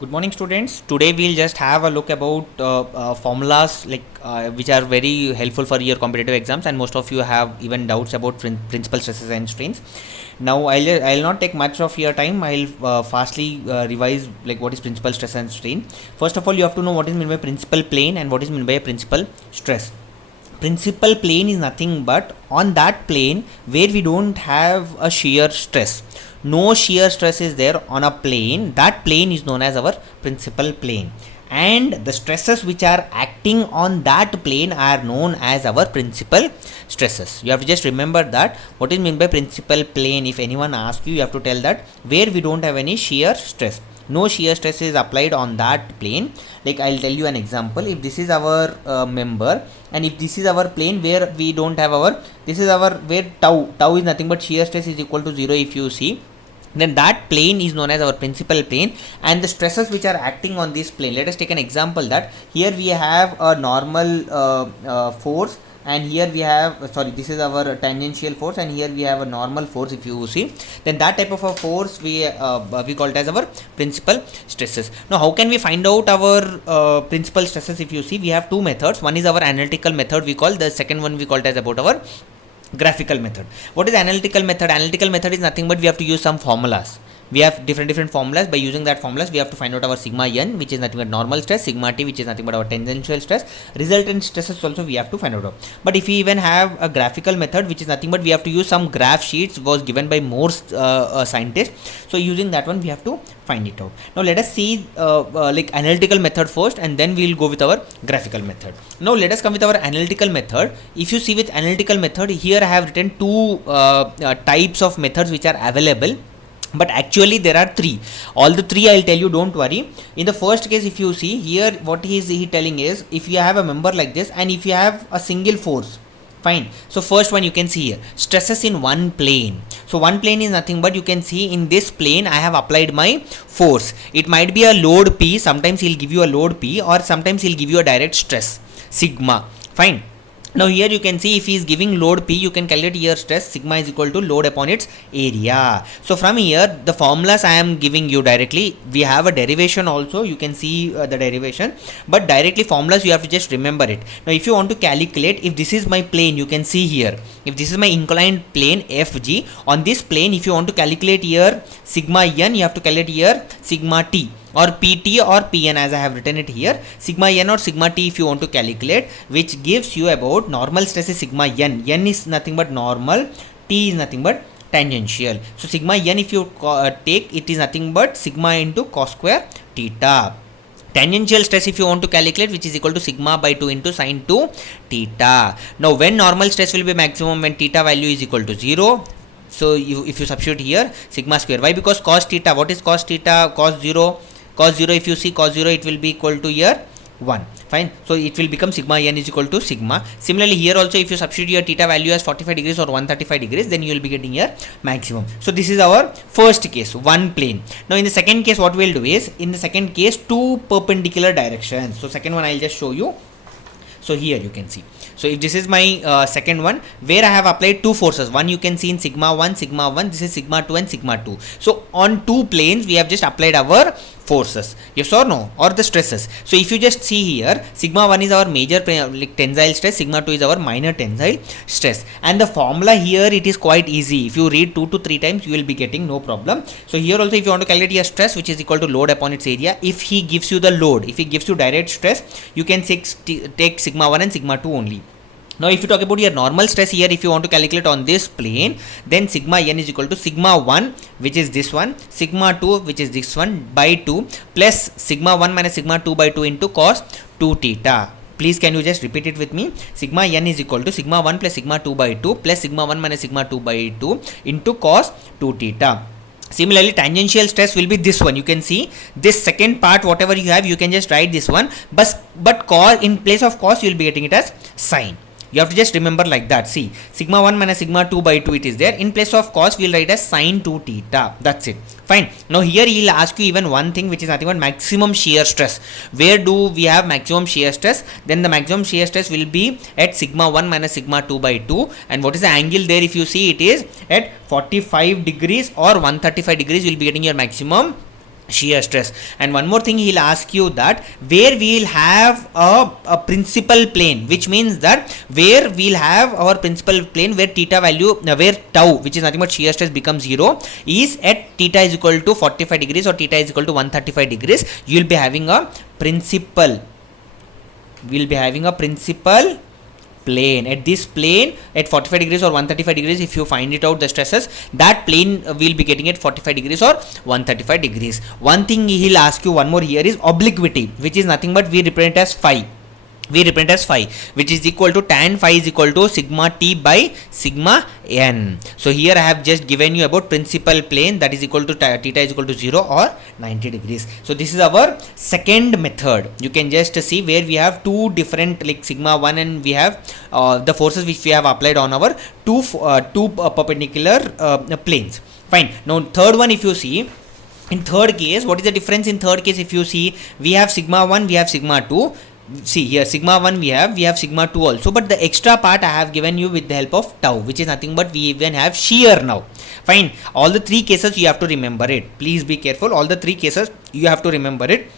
Good morning, students. Today we'll just have a look about formulas which are very helpful for your competitive exams, and most of you have even doubts about principal stresses and strains. Now I'll not take much of your time. I'll fastly revise like what is principal stress and strain. First of all, you have to know what is meant by principal plane and what is meant by a principal stress. Principal plane is nothing but on that plane where we don't have a shear stress. No shear stress is there on a plane. That plane is known as our principal plane, and the stresses which are acting on that plane are known as our principal stresses. You have to just remember that what is meant by principal plane. If anyone asks you, you have to tell that where we don't have any shear stress, no shear stress is applied on that plane. Like I'll tell you an example. If this is our member, and if this is our plane where we don't have our, this is our where tau is nothing but shear stress is equal to 0, if you see, then that plane is known as our principal plane, and the stresses which are acting on this plane. Let us take an example that here we have a normal force, and here we have this is our tangential force, and here we have a normal force. If you see, then that type of a force we call it as our principal stresses. Now how can we find out our principal stresses? If you see, we have two methods. One is our analytical method, we call. The second one we call it as about our graphical method. What is analytical method? Analytical method is nothing but we have to use some formulas. We have different formulas. By using that formulas, we have to find out our sigma n, which is nothing but normal stress, sigma t, which is nothing but our tangential stress, resultant stresses also we have to find out. But if we even have a graphical method, which is nothing but we have to use some graph sheets was given by Morse scientists. So using that one, we have to find it out. Now let us see like analytical method first, and then we will go with our graphical method. Now let us come with our analytical method. If you see, with analytical method, here I have written two types of methods which are available, but actually there are three. All the three I'll tell you, don't worry. In the first case, if you see here, what he telling is, if you have a member like this and if you have a single force, fine. So first one you can see here, stresses in one plane. So one plane is nothing but, you can see in this plane I have applied my force. It might be a load P. Sometimes he'll give you a load P, or sometimes he'll give you a direct stress sigma. Fine. Now here you can see, if he is giving load P, you can calculate here stress sigma is equal to load upon its area. So from here, the formulas I am giving you directly. We have a derivation also, you can see the derivation, but directly formulas you have to just remember it. Now if you want to calculate, if this is my plane, you can see here, if this is my inclined plane FG, on this plane if you want to calculate here sigma n, you have to calculate here sigma t, or PT or PN, as I have written it here, sigma n or sigma t if you want to calculate, which gives you about normal stress is sigma n. N is nothing but normal, T is nothing but tangential. So sigma n, if you take, it is nothing but sigma into cos square theta. Tangential stress if you want to calculate, which is equal to sigma by 2 into sin 2 theta. Now when normal stress will be maximum? When theta value is equal to 0. So if you substitute here sigma square. Why? Because cos theta, what is cos theta? Cos 0. Cos 0, if you see cos 0, it will be equal to here 1. Fine. So it will become sigma n is equal to sigma. Similarly here also, if you substitute your theta value as 45 degrees or 135 degrees, then you will be getting here maximum. So this is our first case, one plane. Now in the second case, what we will do is, in the second case, two perpendicular directions. So second one I'll just show you. So here you can see. So if this is my second one, where I have applied two forces, one you can see in sigma 1, this is sigma 2 and sigma 2. So on two planes we have just applied our forces, yes or no, or the stresses. So if you just see here, sigma 1 is our major like tensile stress, sigma 2 is our minor tensile stress, and the formula here, it is quite easy. If you read 2 to 3 times, you will be getting no problem. So here also, if you want to calculate your stress, which is equal to load upon its area, if he gives you the load, if he gives you direct stress, you can take sigma 1 and sigma 2 only. Now if you talk about your normal stress here, if you want to calculate on this plane, then sigma n is equal to sigma 1, which is this one, sigma 2, which is this one, by 2, plus sigma 1 minus sigma 2 by 2 into cos 2 theta. Please can you just repeat it with me? Sigma n is equal to sigma 1 plus sigma 2 by 2 plus sigma 1 minus sigma 2 by 2 into cos 2 theta. Similarly, tangential stress will be this one. You can see this second part, whatever you have, you can just write this one, but cos, in place of cos, you will be getting it as sine. You have to just remember like that. See, sigma 1 minus sigma 2 by 2, it is there. In place of cos, we will write as sine 2 theta. That's it. Fine. Now here he will ask you even one thing, which is nothing but maximum shear stress. Where do we have maximum shear stress? Then the maximum shear stress will be at sigma 1 minus sigma 2 by 2. And what is the angle there? If you see, it is at 45 degrees or 135 degrees, you will be getting your maximum shear stress. And one more thing, he'll ask you that where we'll have a principal plane, which means that where we'll have our principal plane where theta value, where tau, which is nothing but shear stress, becomes 0, is at theta is equal to 45 degrees or theta is equal to 135 degrees. You'll be having a principal, we'll be having a principal plane. At this plane at 45 degrees or 135 degrees, if you find it out the stresses, that plane will be getting at 45 degrees or 135 degrees. One thing he'll ask you one more here is obliquity, which is nothing but we represent as phi. We represent as phi, which is equal to tan phi is equal to sigma t by sigma n. So here I have just given you about principal plane, that is equal to theta is equal to 0 or 90 degrees. So this is our second method. You can just see where we have two different, like sigma 1, and we have the forces which we have applied on our two perpendicular planes. Fine. Now third one, if you see, in third case, what is the difference in third case? If you see, we have sigma 1, we have sigma 2. See here, sigma 1 we have sigma 2 also, but the extra part I have given you with the help of tau, which is nothing but we even have shear now. Fine. All the three cases you have to remember it. Please be careful. All the three cases you have to remember it.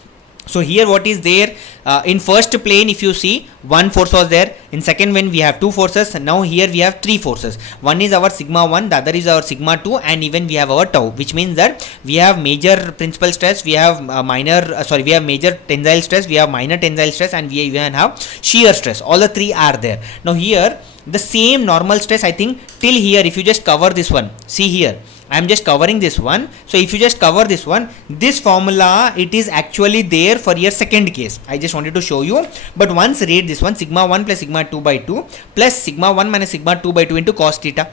So here what is there, in first plane if you see, one force was there. In second when we have two forces, now here we have three forces. One is our sigma 1, the other is our sigma 2, and even we have our tau, which means that we have major principal stress, we have we have major tensile stress, we have minor tensile stress, and we even have shear stress. All the three are there. Now here the same normal stress, I think till here, if you just cover this one, see here, I am just covering this one. So if you just cover this one, this formula, it is actually there for your second case. I just wanted to show you. But once read this one, sigma 1 plus sigma 2 by 2 plus sigma 1 minus sigma 2 by 2 into cos theta,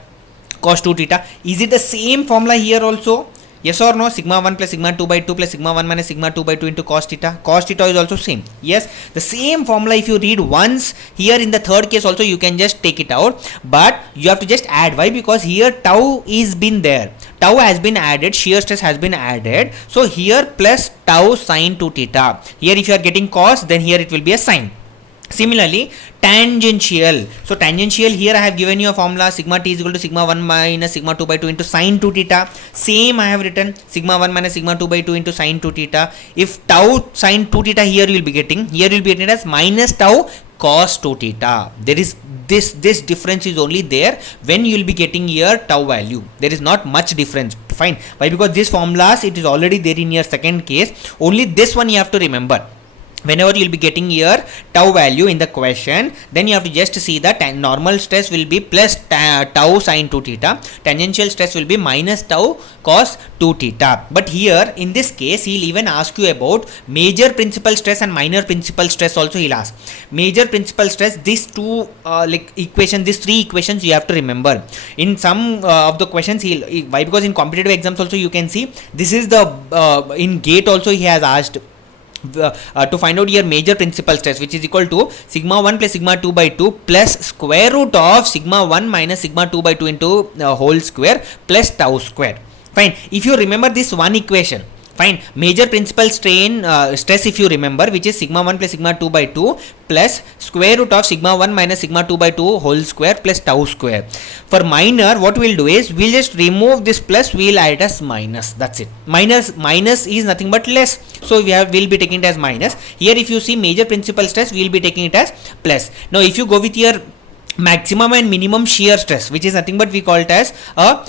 cos 2 theta. Is it the same formula here also? Yes or no? Sigma 1 plus sigma 2 by 2 plus sigma 1 minus sigma 2 by 2 into cos theta. Cos theta is also same. Yes, the same formula if you read once, here in the third case also you can just take it out. But you have to just add. Why? Because here tau is been there. Tau has been added, shear stress has been added. So here plus tau sine 2 theta. Here if you are getting cos, then here it will be a sine. Similarly, tangential. So tangential, here I have given you a formula, sigma t is equal to sigma 1 minus sigma 2 by 2 into sine 2 theta. Same I have written, sigma 1 minus sigma 2 by 2 into sine 2 theta. If tau sine 2 theta here you will be getting, here you will be getting as minus tau cos 2 theta. There is this difference is only there when you will be getting here tau value. There is not much difference. Fine. Why? Because this formulas, it is already there in your second case. Only this one you have to remember. Whenever you will be getting here tau value in the question, then you have to just see that normal stress will be plus tau sine 2 theta, tangential stress will be minus tau cos 2 theta. But here in this case, he will even ask you about major principal stress and minor principal stress also he'll ask. Major principal stress, these two these three equations you have to remember. In some of the questions, why? Because in competitive exams also you can see, this is the, in GATE also he has asked, to find out your major principal stress, which is equal to sigma 1 plus sigma 2 by 2 plus square root of sigma 1 minus sigma 2 by 2 into whole square plus tau square. Fine. If you remember this one equation, fine, major principal stress if you remember, which is sigma 1 plus sigma 2 by 2 plus square root of sigma 1 minus sigma 2 by 2 whole square plus tau square. For minor, what we'll do is we'll just remove this plus, we'll add it as minus. That's it. Minus is nothing but less, so we'll be taking it as minus. Here if you see major principal stress, we'll be taking it as plus. Now if you go with your maximum and minimum shear stress, which is nothing but we call it as a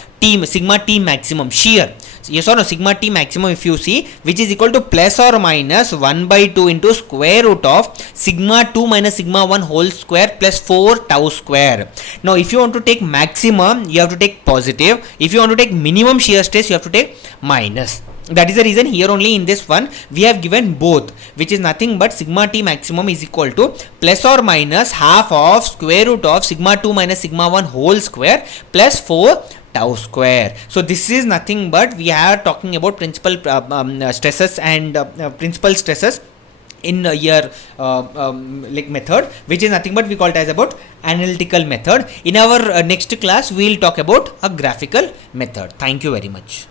sigma t maximum shear. Yes or no? Sigma t maximum if you see, which is equal to plus or minus 1 by 2 into square root of sigma 2 minus sigma 1 whole square plus 4 tau square. Now if you want to take maximum, you have to take positive. If you want to take minimum shear stress, you have to take minus. That is the reason here only in this one we have given both, which is nothing but sigma t maximum is equal to plus or minus half of square root of sigma 2 minus sigma 1 whole square plus 4 tau square. So this is nothing but we are talking about principal stresses and principal stresses in your method, which is nothing but we call it as about analytical method. In our next class we will talk about a graphical method. Thank you very much.